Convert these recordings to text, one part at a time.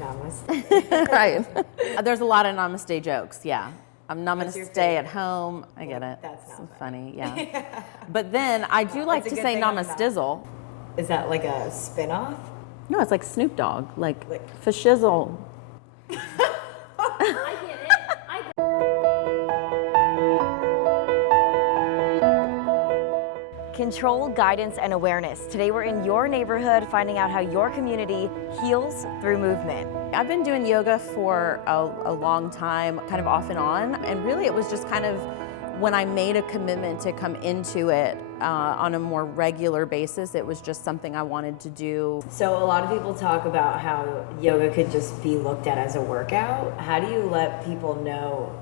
Namaste. Right. There's a lot of namaste jokes, yeah. I'm not going to stay at home. I get it. That's not funny, yeah. But then I do like to say namastizzle. Is that like a spin-off? No, it's like Snoop Dogg, like for shizzle. I get it. Control, guidance, and awareness. Today we're in your neighborhood finding out how your community heals through movement. I've been doing yoga for a long time, kind of off and on, and really it was just kind of when I made a commitment to come into it on a more regular basis, it was just something I wanted to do. So a lot of people talk about how yoga could just be looked at as a workout. How do you let people know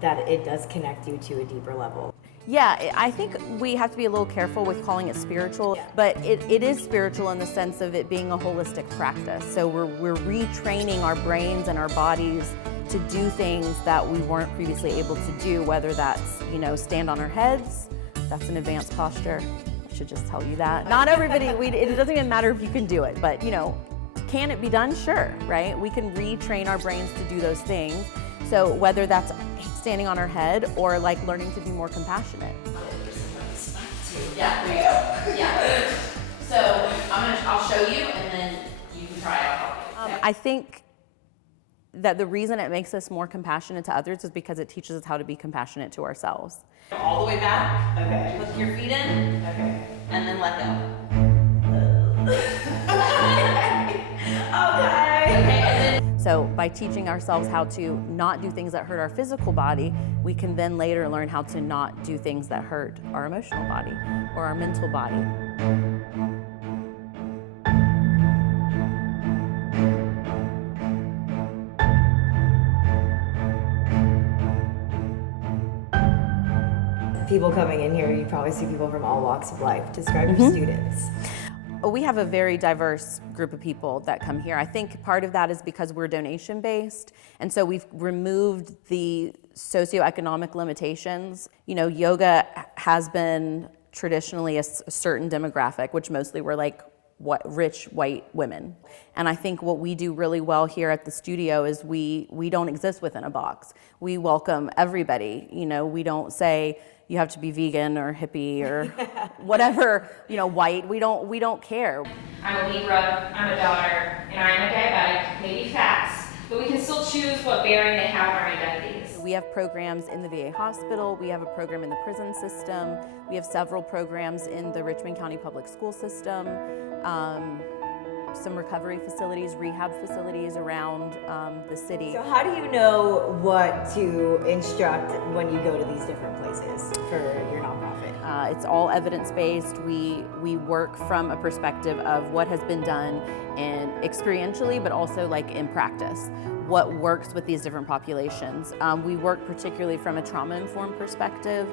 that it does connect you to a deeper level? Yeah, I think we have to be a little careful with calling it spiritual, but it is spiritual in the sense of it being a holistic practice. So we're retraining our brains and our bodies to do things that we weren't previously able to do, whether that's, stand on our heads. That's an advanced posture. I should just tell you that. Not everybody, it doesn't even matter if you can do it, but can it be done? Sure, right? We can retrain our brains to do those things. So whether that's standing on our head or like learning to be more compassionate. Yeah, there you go. Yeah. So I'll show you and then you can try it. I think that the reason it makes us more compassionate to others is because it teaches us how to be compassionate to ourselves. All the way back. Okay. Put your feet in. Okay. And then let go. Okay. Okay. So by teaching ourselves how to not do things that hurt our physical body, we can then later learn how to not do things that hurt our emotional body or our mental body. People coming in here, you probably see people from all walks of life. Describe your students. We have a very diverse group of people that come here. I think part of that is because we're donation-based, and so we've removed the socioeconomic limitations. Yoga has been traditionally a certain demographic, which mostly were like rich white women. And I think what we do really well here at the studio is we don't exist within a box. We welcome everybody. We don't say, you have to be vegan or hippie or whatever, white. We don't care. I'm a Libra, I'm a daughter, and I'm a diabetic, maybe fast, but we can still choose what bearing they have on our identities. We have programs in the VA hospital, we have a program in the prison system, we have several programs in the Richmond County Public School System, some recovery facilities, rehab facilities around the city. So how do you know what to instruct when you go to these different places for your nonprofit? It's all evidence-based. We work from a perspective of what has been done and experientially, but also like in practice. What works with these different populations. We work particularly from a trauma-informed perspective.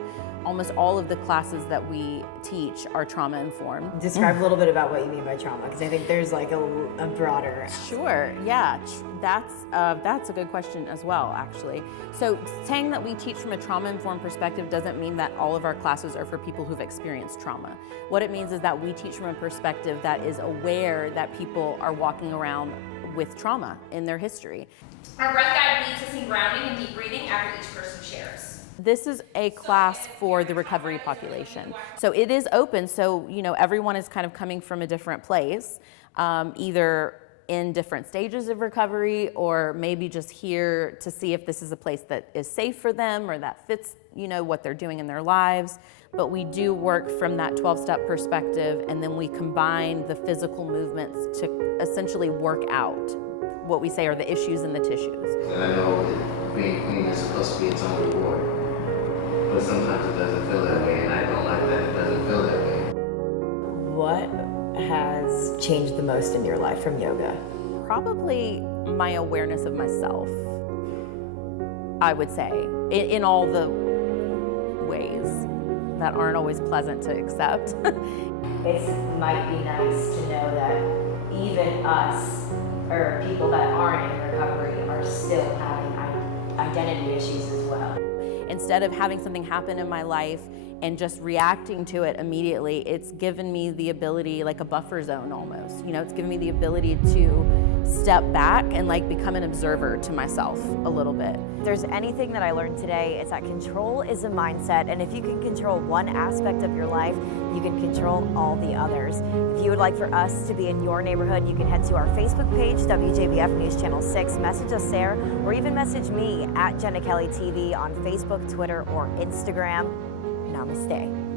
Almost all of the classes that we teach are trauma-informed. Describe a little bit about what you mean by trauma, because I think there's like a broader aspect. Sure, yeah, that's a good question as well, actually. So saying that we teach from a trauma-informed perspective doesn't mean that all of our classes are for people who've experienced trauma. What it means is that we teach from a perspective that is aware that people are walking around with trauma in their history. Our breath guide leads us in grounding and deep breathing after each person shares. This is a class for the recovery population. So it is open, so everyone is kind of coming from a different place, either in different stages of recovery or maybe just here to see if this is a place that is safe for them or that fits what they're doing in their lives. But we do work from that 12-step perspective, and then we combine the physical movements to essentially work out what we say are the issues in the tissues. And I know that being clean is supposed to be its own reward. But sometimes it doesn't feel that way, and I don't like that it doesn't feel that way. What has changed the most in your life from yoga? Probably my awareness of myself, I would say, in all the ways that aren't always pleasant to accept. It might be nice to know that even us, or people that aren't in recovery, are still having identity issues as well. Instead of having something happen in my life and just reacting to it immediately, it's given me the ability, like a buffer zone almost. It's given me the ability to step back and like become an observer to myself a little bit. If there's anything that I learned today, it's that control is a mindset, and if you can control one aspect of your life, you can control all the others. If you would like for us to be in your neighborhood, you can head to our Facebook page, WJBF News Channel 6, message us there, or even message me at Jenna Kelley TV on Facebook, Twitter, or Instagram. Namaste.